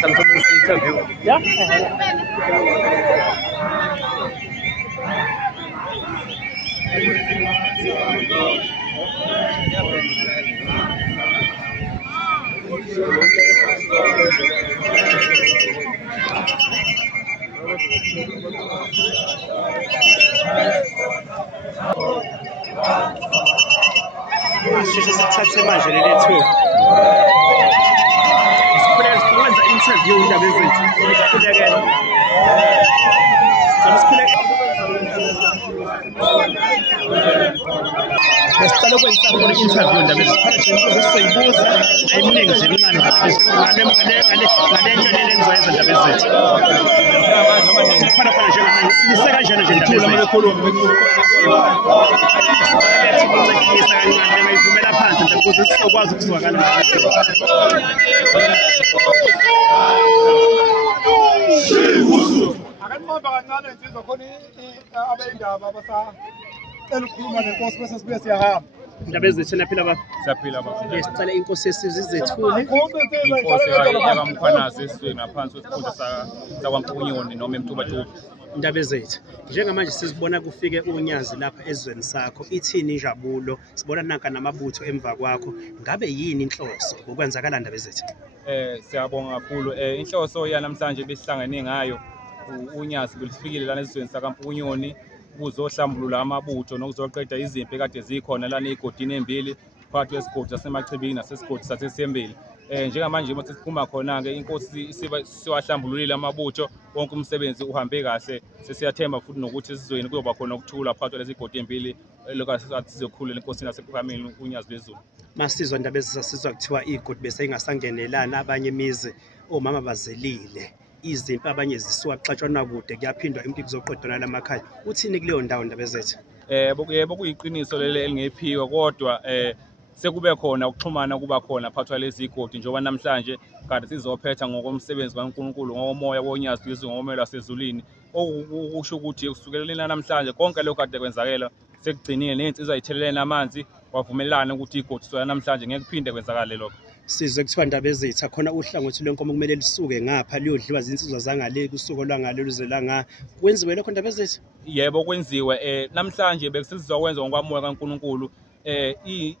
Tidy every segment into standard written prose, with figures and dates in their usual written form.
Something this interview. Yeah. Sisheshe sithathe manje leli thuba. Sikwenza interview indaba ezinhle. Sikhulekela. Besicela ukwenza khona interview indaba ezinhle. Sizoyibuza ayiminingi nje incane ngale nto leli engizoyenza indaba ezinhle. Sikhona khona njengamanje nisekanjani nje indaba ezinhle. Ngayivumela phansi nje ukuze sizokwazi ukuzwakala. Akanqoba kancane insizwa khona abeyindaba abasacela ukukhuluma nenkosi bese sibuye siyahamba. Indaba ezinhle naphila baba. Siyaphila baba. Sicela inkosi yesizwe izethule. Inkosi yakamkhwanazi esizwe ngaphansi kwesikhundla sakwaMpunyoni noma eMtubatuba. Indaba ezethu njengamanje sizibona kufike unyazi lapha ezweni sakho ithini injabulo sibona nanka namabutho emva kwakho ngabe yini inhloso ukwenzakala indaba ezethu Siyabonga kakhulu inhloso yanamhlanje besihlangene ngayo unyazi belifikile lana ezweni sakaMpunyoni kuzohlambulula amabutho nokuzoqeda izimpi kade zikhona lana egodini embili phakathi kwesigodi saseMachibini nasesigodi saseSembeli. Njengamanje uma sesiphuma khona-ke inkosi siwahlambululile amabutho wonke umsebenzi uhambe kahle sesiyathemba futhi nokuthi esizweni kuyoba khona ukuthula phakathi kwalezi godi embili lokho sizokhulula inkosini nasephakameni unyazi lwezulu. Masizwa indaba ezisizwa kuthiwa igodi bese ingasangenelana abanye imizi omama bazelile izimpi abanye zisuka kuxatshwana kude kuyaphindwa impilo kuzoqedwana lamakhaya uthini kuleyo ndawo indaba ezethu yebo kuyiqiniso leli elingephiwe kodwa sekube khona ukuxhumana kuba khona phakathi kwalezi igodi njengoba namhlanje kade sizophetha ngokomsebenzi kaNkulunkulu ngomoya wonyazi lwezulu ngomelo wasezulwini okusho ukuthi kusukela namhlanje konke lokho kade kwenzakela sekugcinile nensizwa ayithelelene amanzi wavumelana ukuthi igodi soya namhlanje ngeke kuphinde kwenzakale lokho. Sizwe kuthiwa indaba ezitha khona uhlangothi lwenkomo kumele lisuke ngapha liyodliwa zinsizwa zangale kusuku lwangale luzelanga kwenziwe lokho indaba ezethu yebo kwenziwe namhlanje bekusizokwenza ngokwamoya kaNkulunkulu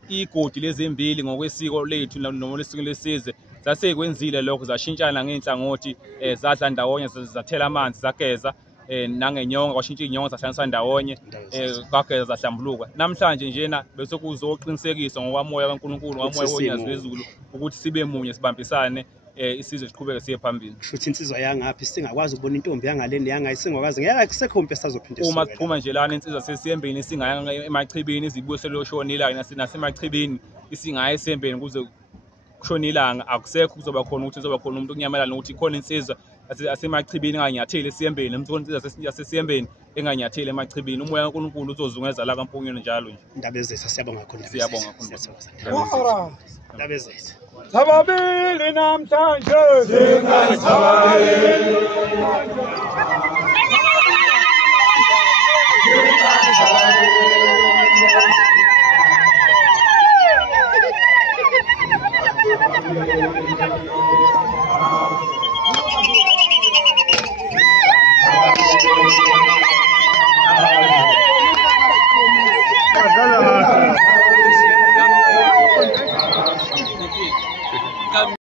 igodi lezimbili ngokwesiko lethu noma lesiko lesizwe zasekwenzile lokho zashintshana ngenhlangothi zadla ndawonye zathela amanzi zageza nangenyonga kwashintsha inyonga zahlanganisa ndawonye kwageza zahlambuluka namhlanje njena bese kuzoqinisekiswa ngokwamoya kaNkulunkulu ngomoya wonyazi lwezulu ukuthi sibe munye sibambisane isizwe siqhubeke siye phambili. Futhi insizwa yangaphi singakwazi ukubona intombi yangale neyangayi singakwazi ngeke kusekho impela sazophinde uma siphuma nje lana insizwa sesiyembeni singaya emachibini izibuyiselo shona ilanga nasemachibini isingaya esembeni kuze kushona ilanga akusekho kuzoba khona ukuthi kuzoba khona umuntu kunyamelana ukuthi khona insizwa asemachibini enganyatheli esiyembeni insizwa sesiyembeni enganyatheli emachibini umoya kaNkulunkulu uzozungeza la kaMpunyoni njalo nje. Indaba ezethu siyabonga kakhulu. Siyabonga kakhulu. Indaba ezethu Sababili namhlanje